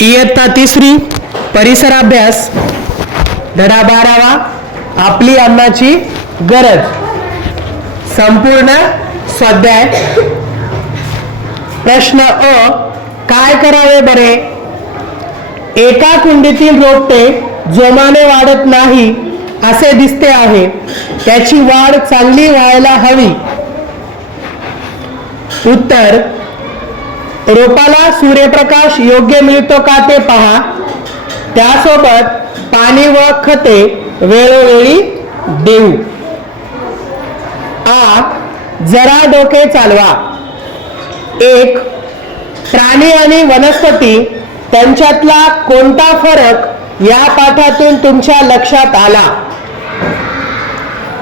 इयत्ता तिसरी परिसर अभ्यास धडा बारावा आपली अन्नाची गरज. संपूर्ण स्वाध्याय. प्रश्न अ काय करावे बरे? एका कुंडीतील रोपटे जोमाने वाढत नाही असे दिसते आहे. त्याची वाढ चांगली व्हायला हवी. उत्तर रोपाला सूर्यप्रकाश योग्य मिळतो का ते पहा. त्यासोबत पाणी व खते वेळोवेळी देऊ. आ जरा डोके चालवा. एक प्राणी आणि वनस्पती त्यांच्यातला कोणता फरक या पाठातून तुमच्या लक्षात आला?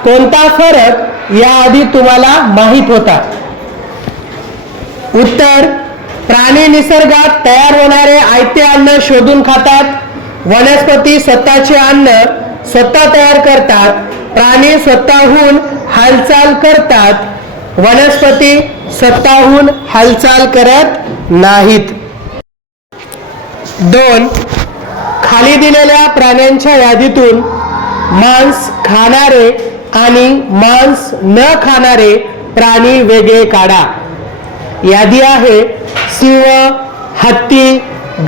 कोणता फरक याआधी तुम्हाला माहीत होता? उत्तर प्राणी निसर्गात तयार होणारे आयते अन्न शोधून खातात. वनस्पती स्वतःचे अन्न स्वतः तयार करतात. प्राणी स्वतःहून हालचाल करतात. वनस्पती स्वतःहून हालचाल करत नाहीत. दोन खाली दिलेल्या प्राण्यांच्या यादीतून मांस खाणारे आणि मांस न खाणारे प्राणी वेगळे काढा. यादी आहे सिंह हत्ती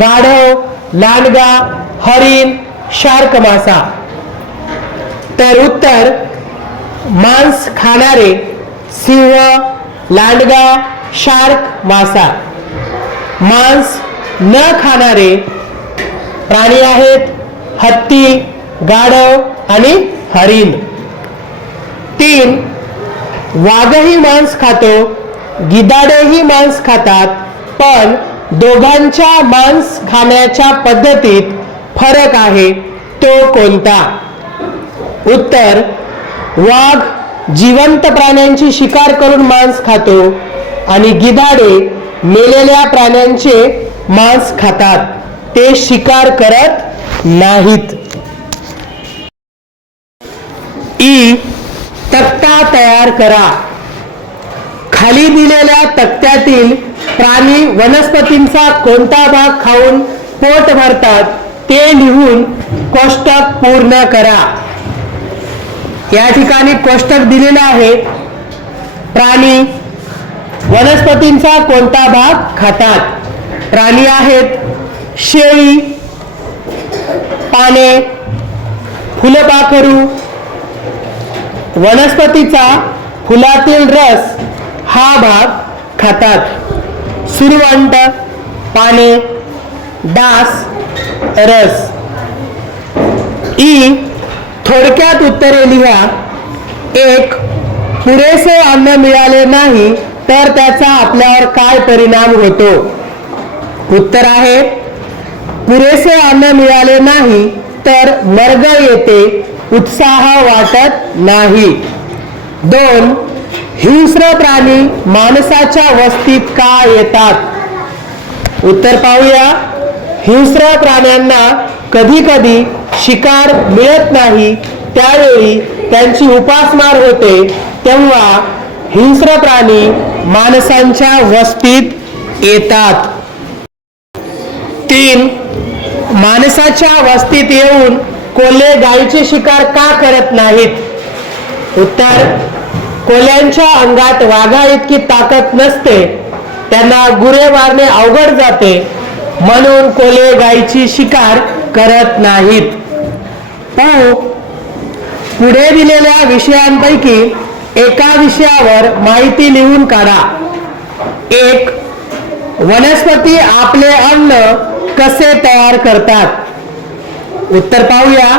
गाढव लांडगा हरिण शार्क मासा. तर उत्तर मांस खाणारे सिंह लांडगा शार्क मासा. मांस न खाणारे प्राणी आहेत हत्ती गाढव आणि हरिण. तीन वाघही मांस खातो गिदाडेही मांस खातात पण दोघांच्या मांस खाण्याच्या पद्धतीत फरक आहे तो कोणता? उत्तर वाघ जिवंत प्राण्यांची शिकार करून मांस खातो आणि गिधाडे मेलेल्या प्राण्यांचे मांस खातात. ते शिकार करत नाहीत. ई. तक्ता तयार करा. खाली दिलेल्या तक्त्यातील प्राणी वनस्पतींचा कोणता भाग खाऊन पोट भरतात ते लिहून कोष्टक पूर्ण करा. या ठिकाणी कोष्टक दिलेलं आहे. प्राणी वनस्पतींचा कोणता भाग खातात? प्राणी आहेत शेळी पाने फुलपाखरू. वनस्पतीचा फुलातील रस हा भाग खातात. सुरवंट पाने डास रस. ई थोडक्यात उत्तरे लिहा. एक पुरेसे अन्न मिळाले नाही तर त्याचा आपल्यावर काय परिणाम होतो? उत्तर आहे पुरेसे अन्न मिळाले नाही तर मर्ग येते उत्साह वाटत नाही. दोन हिंस्र प्राणी माणसाच्या वस्तीत का येतात? उत्तर पाहूया. हिंस्र प्राण्यांना कधी कधी शिकार मिळत नाही. त्यावेळी त्यांची उपासमार होते. तेव्हा हिंस्र प्राणी माणसांच्या वस्तीत येतात. तीन माणसाच्या वस्तीत येऊन कोल्हे गायीची शिकार का करत नाहीत? उत्तर कोल्यांच्या अंगात वाघा इतकी ताकद नसते त्यांना गुरे मारणे अवघड जाते म्हणून कोले गायीची शिकार करत नाहीत. पाहू पुढे दिलेल्या विषयांपैकी एका विषयावर माहिती लिहून काढा. एक वनस्पती आपले अन्न कसे तयार करतात? उत्तर पाहूया.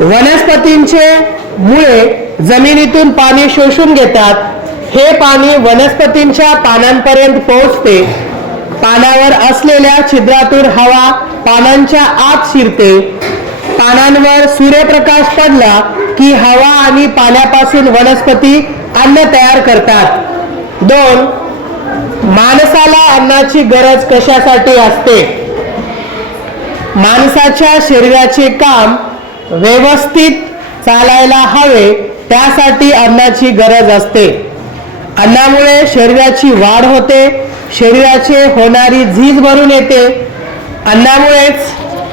वनस्पतींचे मुळे जमिनीतून पाणी शोषून घेतात. हे पाणी वनस्पतींच्या पानांपर्यंत पोहोचते. पानावर असलेल्या छिद्रातून हवा पानांच्या आत शिरते. पानांवर सूर्यप्रकाश पडला की हवा आणि पाण्यापासून वनस्पती अन्न तयार करतात. दोन माणसाला अन्नाची गरज कशासाठी असते? माणसाच्या शरीराचे काम व्यवस्थित चालायला हवे त्यासाठी अन्नाची गरज असते. अन्नामुळे शरीराची वाढ होते शरीराचे होणारी झीज भरून येते. अन्नामुळेच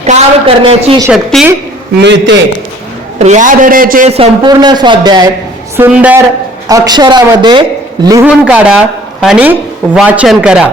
काम करण्याची शक्ती मिळते. तर या धड्याचे संपूर्ण स्वाध्याय सुंदर अक्षरामध्ये लिहून काढा आणि वाचन करा.